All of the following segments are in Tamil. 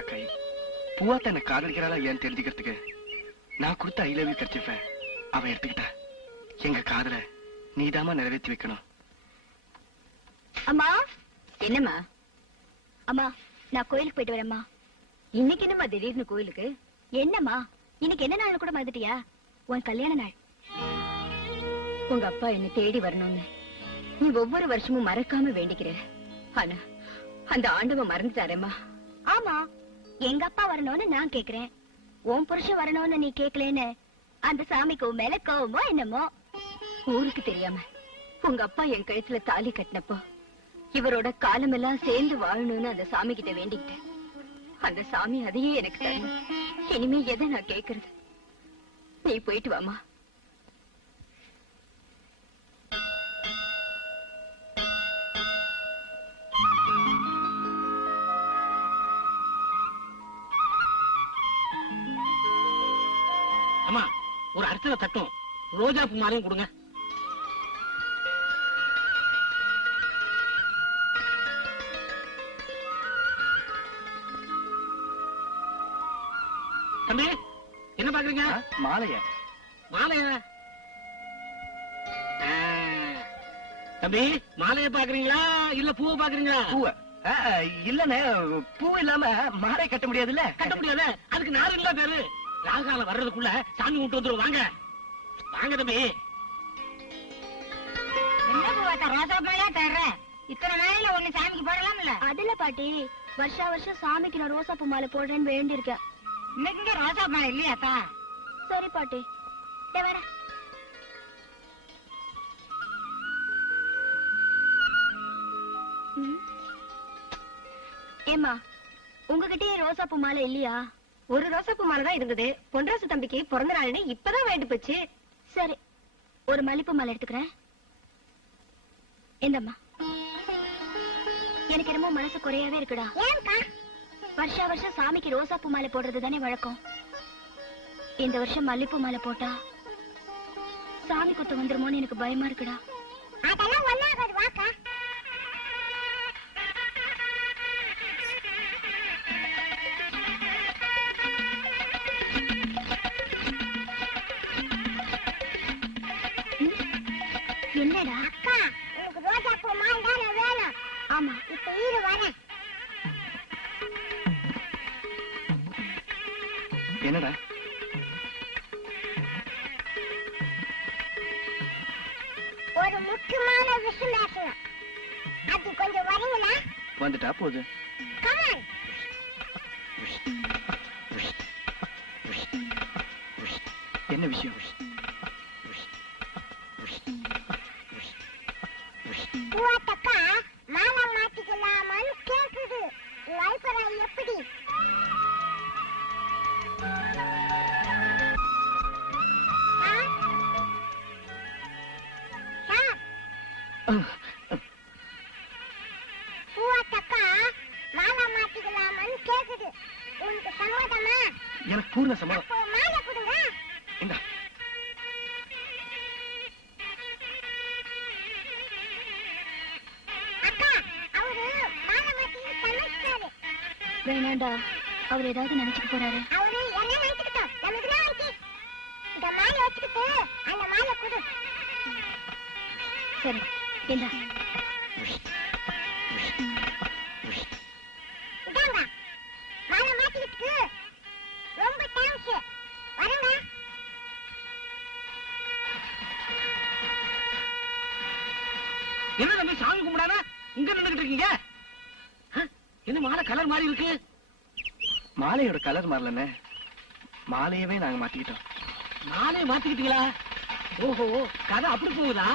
ஷாக் ஆகி பூவா தன்னை காதலிக்கிறாளா ஏன்னு தெரிஞ்சுக்கிறதுக்கு நான் கொடுத்த ஐ லவ் யூ கர்ச்சீஃபை அவ எடுத்துக்கிட்டா. எங்க காதல நீதாமா நிறைவேற்றி வைக்கணும். அம்மா. என்னம்மா? அம்மா, நான் கோயிலுக்கு போயிட்டு வரேம்மா. இன்னைக்கு என்னம்மா திடீர்னு கோயிலுக்கு? என்னம்மா இன்னைக்கு என்ன நாள் கூட மறந்துட்டியா? உன் கல்யாண நாள். உங்க அப்பா என்ன தேடி வரணும்னு நீ ஒவ்வொரு வருஷமும் மறக்காம வேண்டிக்கிற. ஆனா அந்த ஆண்டவன் மறந்துட்டாரேம்மா. ஆமா, எங்க அப்பா வரணும்னு நான் கேக்குறேன். உன் புருஷன் வரணும்னு நீ கேக்கலன்னு அந்த சாமிக்கு மேல கோவமோ என்னமோ. ஊருக்கு தெரியாம உங்க அப்பா என் கழுத்துல தாலி கட்டினப்போ இவரோட காலமெல்லாம் சேர்ந்து வாழணும்னு அந்த சாமி கிட்ட வேண்டிக்கிட்டேன். அந்த சாமி அதையே எனக்கு தரணும். இனிமே எதை நான் கேக்குறது? நீ போயிட்டு வாமா. அம்மா, ஒரு அர்ச்சனை தட்டும் ரோஜா பூ மாலையும் கொடுங்க. தம்பி, என்ன பாக்குறீங்க? மாலைய. மாலைய? தம்பி, மாலைய பாக்குறீங்களா இல்ல பூவை பாக்குறீங்களா? பூவ இல்லண்ணே, பூ இல்லாம மாலை கட்ட முடியாதுல்ல. கட்ட முடியாது, அதுக்கு நார் இல்ல பேரு. ராகால வர்றதுக்குள்ள சாமி விட்டு வந்துரும். வாங்க வாங்க தம்பி. என்ன பூவாத்தா ரோசா பூயா தர்ற? இத்தனை நாளையில ஒண்ணு சாமிக்கு போடலாம்ல? அதுல பாட்டி, வருஷா வருஷம் சாமிக்கு நான் ரோசா பூ மாலை போடுறேன்னு வேண்டி இருக்கேன். இன்னைக்கு ரோசா மாலை இல்லையாத்தா? சரி பாட்டி, வர. ஏமா, உங்ககிட்டயே ரோசா பூ மாலை இல்லையா? ஒரு ரோசா பூ மாலை தான் இருந்தது. பொன்ராசு தம்பிக்கு பிறந்த நாள்னு இப்பதான் வேண்டு போச்சு. சரி, ஒரு மல்லிப்பூ மாலை எடுத்துக்கிறேன். இந்தம்மா. எனக்கு என்னமோ மனசு குறையாவே இருக்குடா. வருஷா வருஷம் சாமிக்கு ரோசா பூ மாலை போடுறது தானே வழக்கம். இந்த வருஷம் மல்லிப்பூ மாலை போட்டா சாமி குத்த வந்துருமோன்னு எனக்கு பயமா இருக்குடா. அதெல்லாம் ஒண்ணாகாது, வாக்கா. என்னடா அக்கா, உனக்கு ரோஜா பூ மாலை தானே வேணும்? ஆமா, இப்ப இரு வரேன். என்னடா? ஒரு முக்கியமான விஷயம் பேசணும். அது கொஞ்சம் வரீங்களா? வந்துட்டா போகுது. கமான். என்ன விஷயம்? பூவாத்தக்கா, மாலை மாத்திக்கலாமான்னு கேக்குது. வைப்பராய் எப்படி? பூவாத்தக்கா, மாலை மாத்திக்கலாமான்னு கேக்குது. உனக்கு சம்மதமா? எனக்கு பூர்ண சம்மதம். அப்போ மாலை கொடுங்க. இந்த வேணாண்டா, அவர் ஏதாவது நினைச்சுக்க போறாரு. அவரு என்ன நினைச்சுக்கிட்டோம், நமக்கு தான் ஆச்சு. இந்த மாலை வச்சுக்கிட்டு அந்த மாலை கொடு. சரி, இந்தா. இதாங்க மாலை மாத்திக்கிட்டு. ரொம்ப தேங்க்ஸ். வரேங்க. என்ன தம்பி, சாமி கும்பிடாம இங்க நின்னுகிட்டு இருக்கீங்க? என்ன மாலை கலர் மாறி இருக்கு? மாலையோட கலர் மாறலன்னு மாலையவே நாங்க மாத்திக்கிட்டோம். மாலையை மாத்திக்கிட்டீங்களா? ஓஹோ, கதை அப்படி போகுதா?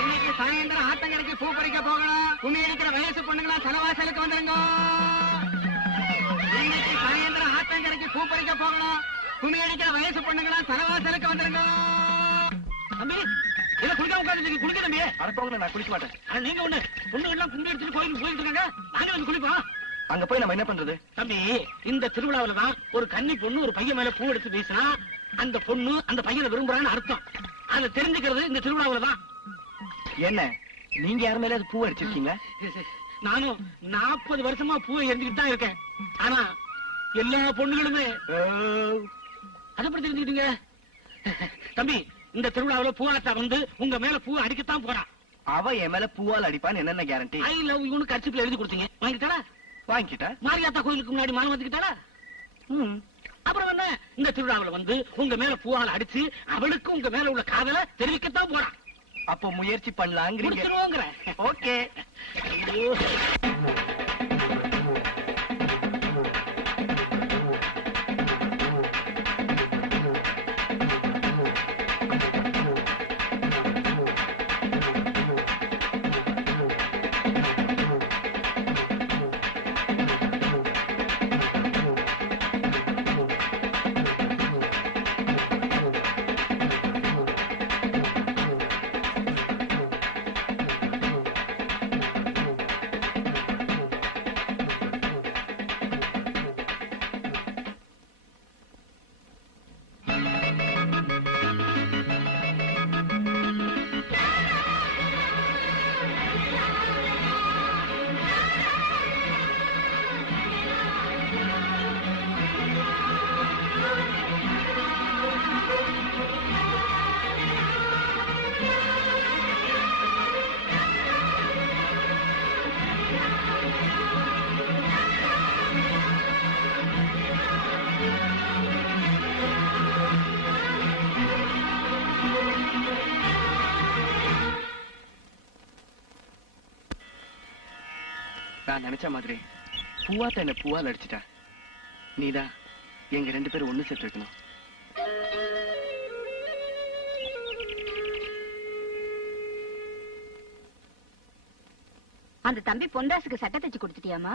இன்னைக்கு சாயந்தரம் ஆத்தங்கரைக்கு பூ பறிக்க போகணும். கும்மி இருக்கிற வயசு பொண்ணுங்களா தலைவாசலுக்கு வந்துருங்க. இன்னைக்கு சாயந்தரம் ஆத்தங்கரைக்கு பூ பறிக்க போகணும். கும்மி அடிக்கிற வயசு பொண்ணுங்களா தலைவாசலுக்கு வந்துருங்க. தம்பி, என்ன குளிக்க உட்காந்து குளிக்க தம்பி? அனுப்பவங்க, நான் குளிக்க மாட்டேன். நீங்க ஒண்ணு பொண்ணு எல்லாம் கும்பி எடுத்துட்டு கோயிலுக்கு போயிட்டு இருக்காங்க. நாங்க வந்து குளிப்போம். அங்க போய் நம்ம என்ன பண்றது? தம்பி, இந்த திருவிழாவில தான் ஒரு கன்னி பொண்ணு ஒரு பையன் மேல பூ எடுத்து வீசினா அந்த பொண்ணு அந்த பையனை விரும்புறான்னு அர்த்தம். அதை தெரிஞ்சுக்கிறது இந்த திருவிழாவில தான். என்ன நீங்க யார் மேல அது பூ அடிச்சிருக்கீங்க? நானும் 40 வருஷமா பூவை எரிஞ்சுக்கிட்டு தான் இருக்கேன். ஆனா எல்லா பொண்ணுகளுமே அதை எப்படி தெரிஞ்சுக்கிட்டீங்க? தம்பி, இந்த திருவிழாவில பூவாத்தா வந்து உங்க மேல பூ அடிக்கத்தான் போறான். அவ என் மேல பூவால் அடிப்பான்னு என்னென்ன கேரண்டி? ஐ லவ் யூன்னு கர்ச்சிப்ல எழுதி கொடுத்தீங்க, வாங்கிட்டாளா? வாங்கிட்ட. மாரியாத்தா கோயிலுக்கு முன்னாடி மாலை வந்துக்கிட்டாளா? அப்புறம் என்ன, இந்த திருவிழாவில வந்து உங்க மேல பூவால் அடிச்சு அவளுக்கு உங்க மேல உள்ள காதலை தெரிவிக்கத்தான் போறான். அப்போ முயற்சி பண்ணலாங்கிறீங்க. ஓகே. நான் நினைச்ச மாதிரி பூவாத்த என்ன பூவால் அடிச்சிட்டா. நீதான் எங்க 2 பேரும் ஒண்ணு சேர்த்து வைக்கணும். அந்த தம்பி பொன்ராசுக்கு சட்டை தச்சு கொடுத்துட்டியாமா?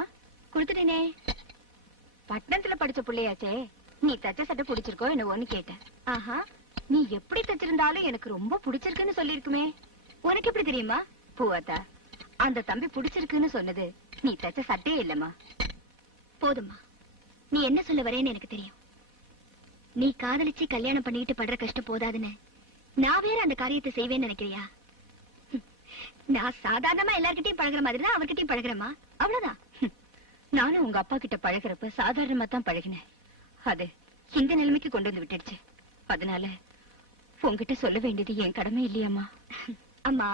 கொடுத்துட்டேனே. பட்டணத்துல படிச்ச பிள்ளையாச்சே, நீ தச்ச சட்டை பிடிச்சிருக்கோ என்னவோன்னு கேட்டேன். ஆஹா, நீ எப்படி தச்சிருந்தாலும் எனக்கு ரொம்ப பிடிச்சிருக்குன்னு சொல்லிருக்குமே. உனக்கு எப்படி தெரியுமா? பூவாத்தா, அந்த தம்பி பிடிச்சிருக்குன்னு சொன்னது நீ தச்ச சட்டையே இல்லம்மா. போதும்மா, நீ என்ன சொல்ல வரேன்னு எனக்கு தெரியும். நீ காதலிச்சு கல்யாணம் பண்ணிட்டு படுற கஷ்டம் போதாதுன்னு நான் வேற அந்த காரியத்தை செய்வேன்னு நினைக்கிறியா? நான் சாதாரணமா எல்லார்கிட்டயும் பழகுற மாதிரி தான் அவர்கிட்டயும் பழகுறேம்மா, அவ்வளவுதான். நானும் உங்க அப்பா கிட்ட பழகுறப்ப சாதாரணமா தான் பழகினேன். அது இந்த நிலைமைக்கு கொண்டு வந்து விட்டுடுச்சு. அதனால உங்ககிட்ட சொல்ல வேண்டியது என் கடமை இல்லையாம்மா? அம்மா,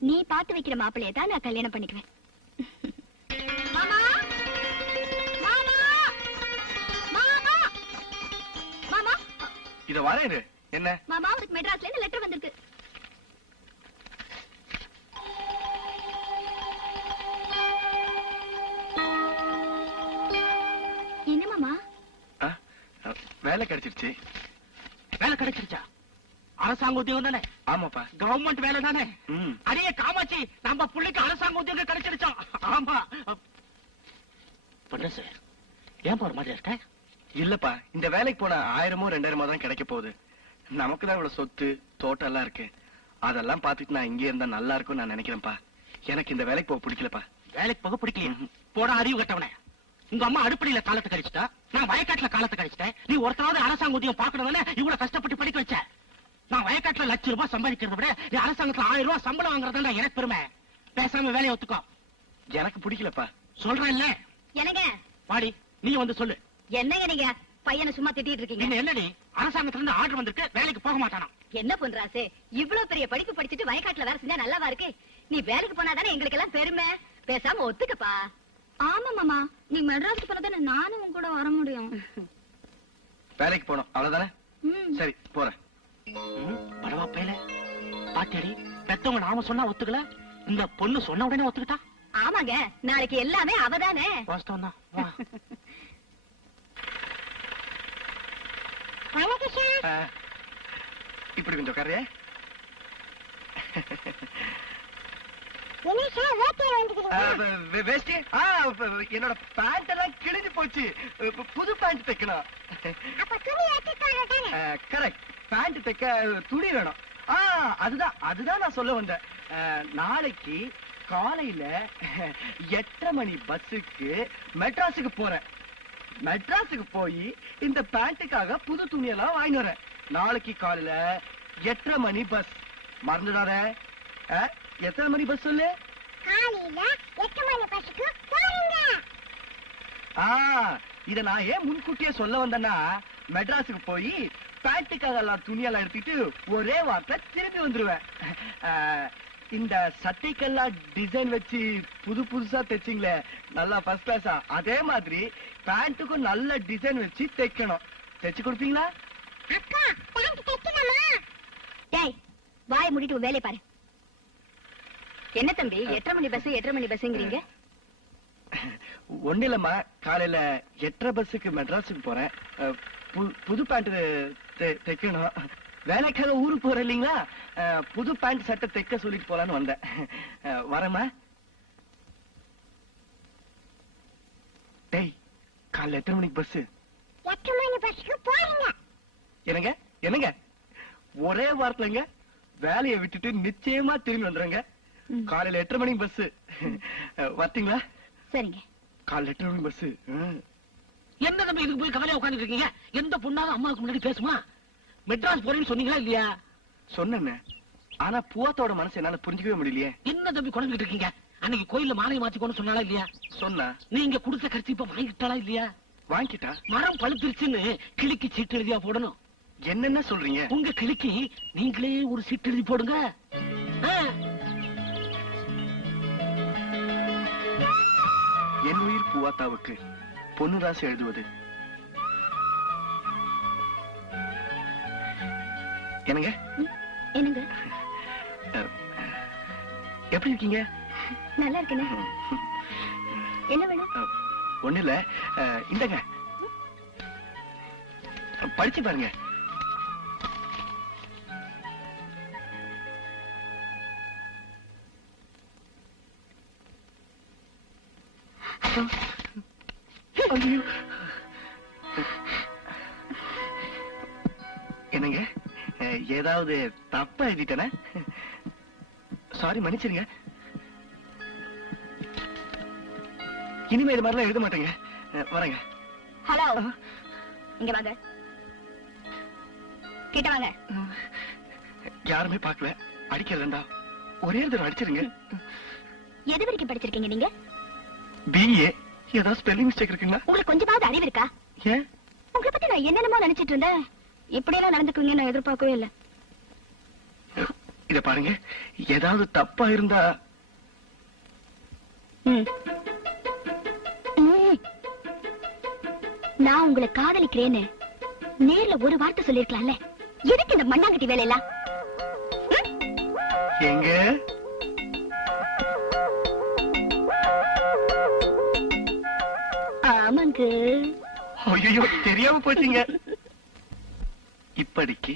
நீ பார்த்து வைக்கிற மாப்பிள்ளைய தான் நான் கல்யாணம் பண்ணிக்குவேன். மாமா, மாமா, மாமா, மாமா. இத வரேன். என்ன மாமா, உங்களுக்கு மெட்ராஸ்ல இருந்து லெட்டர் வந்திருக்கு. என்ன மாமா? வேலை கிடைச்சிருச்சு. வேலை கிடைச்சிருச்சா? அரசாங்க உத்தியோகம் தானே? ஆமாப்பா, கவர்மெண்ட் வேலை தானே? அடியே காமாட்சி, நம்ம புள்ளைக்கு அரசாங்க உத்தியோகம் கிடைச்சிருச்சா? ஆமா. பண்ண சார், ஏன் போற மாதிரி இருக்க? இல்லப்பா, இந்த வேலைக்கு போன 1000மோ 2000மோ தான் கிடைக்க போகுது. நமக்கு தான் இவ்வளவு சொத்து தோட்டம் எல்லாம் இருக்கு. அதெல்லாம் பாத்துட்டு நான் இங்கே இருந்தா நல்லா இருக்கும் நான் நினைக்கிறேன்ப்பா. எனக்கு இந்த வேலைக்கு போக பிடிக்கலப்பா. வேலைக்கு போக பிடிக்கலையா? போட அறிவு கட்டவனே. உங்க அம்மா அடுப்படியில காலத்தை கழிச்சுட்டா, நான் வயக்காட்டுல காலத்தை கழிச்சிட்டேன். நீ ஒருத்தராவது அரசாங்க உத்தியோகம் பாக்கணும்னு இவ்வளவு கஷ்டப்பட்டு படிக்க வச்ச. நான் வயக்காட்டுல ₹1,00,000 சம்பாதிக்கிறத விட நீ அரசாங்கத்துல ₹1000 சம்பளம் வாங்குறதா எனக்கு பெருமை. பேசாம வேலையை ஒத்துக்கோ. எனக்கு பிடிக்கலப்பா. சொல்றேன் இல்ல? என்னங்க? வாடி, நீ வந்து சொல்லு. என்னங்க நீங்க பையனை சும்மா திட்டிட்டு இருக்கீங்க? என்னடி, அரசாங்கத்துல இருந்து ஆர்டர் வந்திருக்கு, வேலைக்கு போக மாட்டானா? என்ன பண்றாசே, இவ்வளவு பெரிய படிப்பு படிச்சுட்டு வயக்காட்டுல வேலை செஞ்சா நல்லாவா இருக்கு? நீ வேலைக்கு போனாதானே எங்களுக்கு எல்லாம் பெருமை. பேசாம ஒத்துக்கப்பா. ஆமா மாமா, நீ மெட்ராஸ்க்கு போறதானே நானும் உன் கூட வர முடியும். வேலைக்கு போனோம் அவ்வளவுதானே? சரி, போறேன். பரவா பேல பாத்தியடி, பெத்தவங்க நாம சொன்னா ஒத்துக்கல, இந்த பொண்ணு சொன்ன உடனே ஒத்துக்கிட்டா. ஆமாங்க, நாளைக்கு எல்லாமே அவதானே. வாஸ்தவம் தான். வா. இப்படி கொஞ்சம் உட்காரு. வேஷ்டி என்னோட பேண்ட் எல்லாம் கிழிஞ்சு போச்சு. புது பேண்ட் தைக்கணும். கரெக்ட், பேண்ட் தைக்க துணி வேணும். அதுதான் நான் சொல்ல வந்தேன். நாளைக்கு காலையில 8:30 மணி பஸ்ஸுக்கு மெட்ராஸுக்கு போறேன். மெட்ராஸுக்கு போய் இந்த பேண்ட்டுக்காக புது துணியெல்லாம் வாங்கி வரேன். நாளைக்கு காலையில 8:30 மணி பஸ், மறந்துடாத. எத்தனை மணி பஸ் சொல்லு? காலையில 8 மணி பஸ்ஸுக்கு போறீங்க. இத நான் ஏன் முன்கூட்டியே சொல்ல வந்தேன்னா, மெட்ராஸுக்கு போய் பேண்ட்டுக்காக எல்லாம் துணியெல்லாம் எடுத்துட்டு ஒரே வாரத்துல திரும்பி வந்துருவேன். இந்த சட்டைக்கெல்லாம் டிசைன் வச்சு புதுசா தைச்சிங்களே, நல்லா ஃபர்ஸ்ட் கிளாஸா, அதே மாதிரி பேண்ட்டுக்கும் நல்ல டிசைன் வச்சு தைக்கணும். தைச்சு கொடுப்பீங்களா? அக்கா, பேண்ட் தைக்கணுமா? டேய், வாயை மூடிட்டு வேலைய பாரு. என்ன தம்பி 8 மணி பஸ்ங்கிறீங்க? ஒண்ணு இல்லம்மா, காலையில 8:30 பஸ்ஸுக்கு மெட்ராஸுக்கு போறேன். புது பேண்ட் தைக்கணும். வேலைக்காக ஊருக்கு போறேன் இல்லீங்களா, புது பேண்ட் சட்டை தைக்க சொல்லிட்டு போலான்னு வந்தேன். வரேம்மா. டேய், காலைல எத்தனை மணிக்கு பஸ்? 8 மணி பஸ்க்கு போறீங்க. என்னங்க என்னங்க, ஒரே வாரத்துலங்க வேலையை விட்டுட்டு நிச்சயமா திரும்பி வந்துடுறேங்க. காலையில 8:30 மணிக்கு பஸ். வரீங்களா? சரிங்க. காலைல 8:30 மணிக்கு பஸ். என்ன தம்பி இதுக்கு போய் கவலையா உட்கார்ந்துட்டு இருக்கீங்க? எந்த பொண்ணாவது அம்மாவுக்கு முன்னாடி பேசுமா? மெட்ராஸ் போறேன்னு சொன்னீங்களா இல்லையா? சொன்னேன்னு, ஆனா பூவாத்தோட மனசு என்னால புரிஞ்சுக்கவே முடியலையே. என்ன தம்பி குழம்பிட்டு இருக்கீங்க? அன்னைக்கு கோயில்ல மாலையை மாத்திக்கோன்னு சொன்னாலா இல்லையா? சொன்னா நீங்க கொடுத்த கருத்து இப்ப வாங்கிட்டாளா இல்லையா? வாங்கிட்டா. மரம் பழுத்திருச்சுன்னு கிளிக்கு சீட்டு எழுதியா போடணும். என்னென்ன சொல்றீங்க? உங்க கிளிக்கு நீங்களே ஒரு சீட்டு எழுதி போடுங்க. என் உயிர் பூவாத்தாவுக்கு பொண்ணு ராசி எழுதுவது. என்னங்க என்னங்க, எப்படி இருக்கீங்க? நல்லா இருக்கேனே. என்ன வேணும்? ஒண்ணு இல்ல, இந்தங்க படிச்சு பாருங்க. ஐயோ. என்னங்க, ஏதாவது தப்பா எழுதிட்டேனா? சாரி, மன்னிச்சிருங்க. இனிமே இது மாதிரிலாம் எழுத மாட்டேங்க. வரேங்க. ஹலோ, இங்க வாங்க. கிட்ட வாங்க. யாருமே பார்க்கல. அடிக்கிறதா ஒரே தடவை அடிச்சிருங்க. எது வரைக்கும் படிச்சிருக்கீங்க நீங்க? BA. ஏதாவது ஸ்பெல்லிங் மிஸ்டேக் இருக்குங்களா? உங்களுக்கு கொஞ்சமாவது அறிவு இருக்கா? ஏன்? உங்களை பத்தி நான் என்னென்னமோ நினைச்சிட்டு இருந்தேன். இப்படி எல்லாம் நடந்துக்குவீங்க நான் எதிர்பார்க்கவே இல்லை. இத பாருங்க, ஏதாவது தப்பா இருந்தா. நான் உங்களை காதலிக்கிறேன்னு நேர்ல ஒரு வார்த்தை சொல்லிருக்கலாம்ல. எதுக்கு இந்த மண்ணாங்கட்டி வேலையெல்லாம்? எங்க ஆமாங்க. ஐயோ, தெரியாம போச்சீங்க. இப்படிக்கு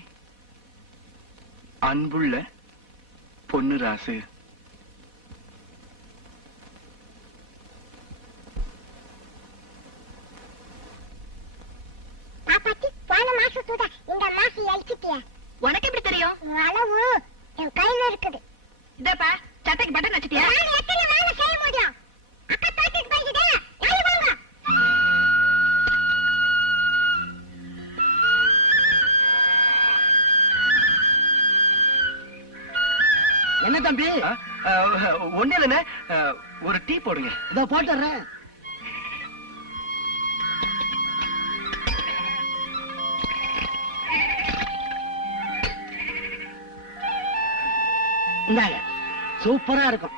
அன்புள்ள பொண்ணு ராசு. உனக்கு எப்படி தெரியும்? அளவு என் கையில இருக்குது. இதப்பா சட்டைக்கு பட்டன் வச்சிட்டியா? எத்தனை வேலை செய்ய முடியும்? அக்கா தாட்டிக்கு போயிட்டே யாரு வாங்க. என்ன தம்பி? ஒண்ணு இல்லைண்ணே, ஒரு டீ போடுங்க. இதோ போட்டுறேன். இந்தாங்க, சூப்பரா இருக்கும்.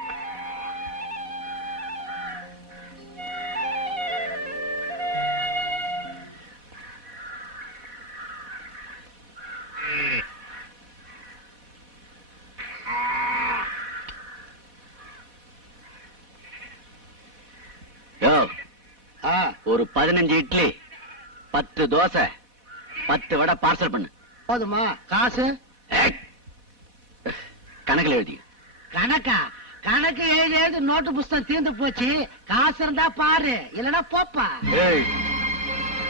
ஒரு 15 இட்லி, 10 தோசை, 10 வடை பார்சல் பண்ணு. போதுமா? காசு கணக்குல எழுதி. கணக்கா? கணக்கு எழுதி நோட்டு புஸ்தகம் தீர்ந்து போச்சு. காசு இருந்தா பாரு, இல்லனா போப்பா. ஏய்,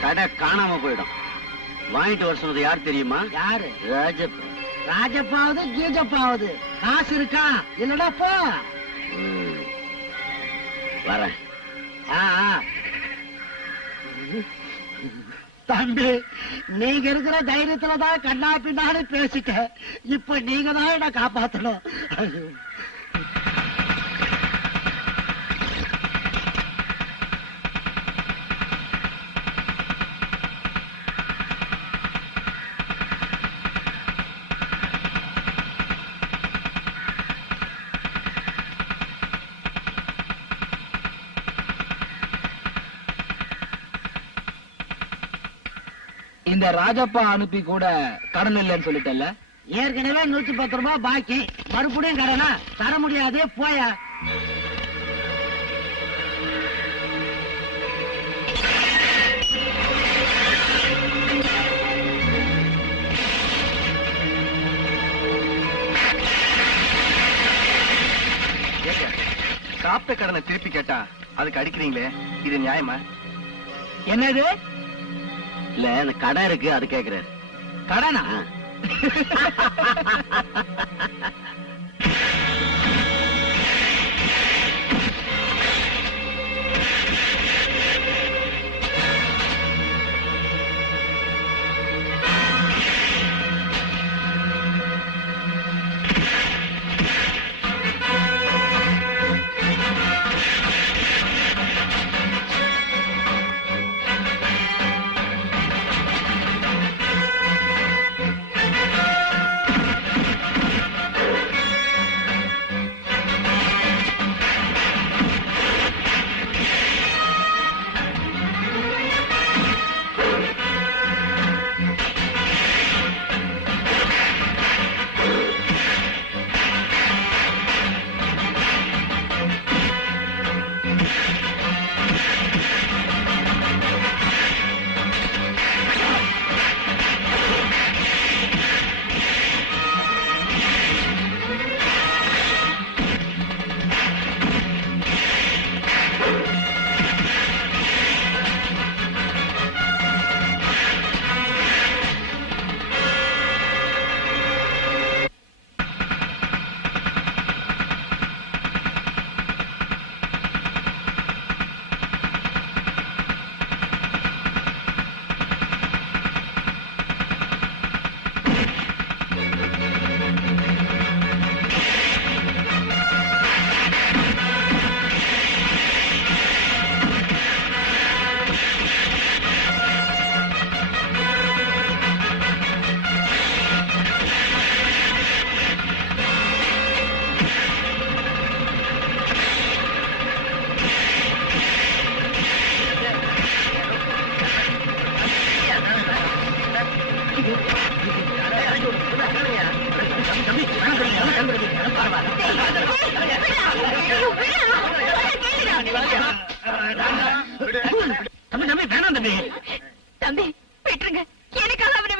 கடை காணாம போயிடும். வாங்கிட்டு வர சொன்னது யார் தெரியுமா? யாரு? ராஜப்பா. ராஜப்பாவது கீஜப்பாவது. காசு இருக்கா? இல்லடா போ. வரேன். தம்பி, நீங்க இருக்கிற தைரியத்துலதான் கண்ணா பின்னாடி பேசிட்டேன். இப்ப நீங்க தான் என்ன காப்பாத்தணும். இந்த ராஜப்பா அனுப்பி கூட கடன் இல்லைன்னு சொல்லிட்டல்ல? ஏற்கனவே 110 ரூபாய் பாக்கி, மறுபடியும் கடனா தர முடியாது, போயா. ஏங்க, சாப்பிட்ட கடனை திருப்பி கேட்டா அதுக்கு அடிக்கிறீங்களே, இது நியாயமா? என்னது இல்ல அந்த கடை இருக்கு அது கேக்குறாரு. கடனா? ஆ. தம்பி, வேணாம் தம்பி. தம்பி விட்டுருங்க, எனக்காக அவனை